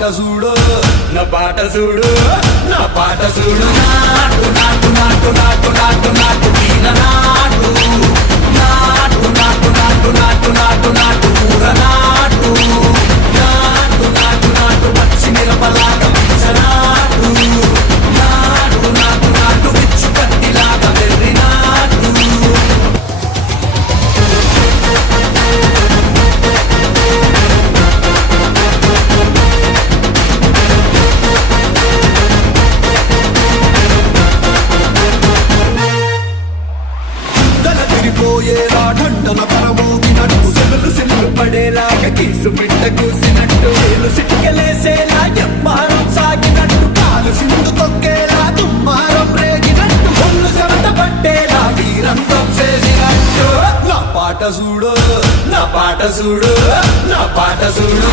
పాట చూడు నా పాట చూడు నా పాట చూడు నాటు నాటు నాటు నాటు నాటు నాటు వీర నాటు నాటు నాటు నాటు నాటు నాటు నాటు ఊర నాటు నాటు నాటు నాటు పచ్చి మిరపలాగా పిచ్చనాటు నాటు నాటు నాటు పిచ్చు కత్తిలాగా వెర్రి నాటు తిరిపోయేలా ఢండన పరమోగినట్టు సెలలు సిల్లు పడేలాగా కీసు పిట్ట కూసినట్టు ఏలు సిటికెలేసేలా ఎమ్మారం సాగినట్టు కాలు సింధు తొక్కేలా దుమ్మారం రేగినట్టు ఒళ్ళు సరట పట్టేలా వీరంతం చేసినట్టు నా పాట చూడు నా పాట చూడు నా పాట చూడు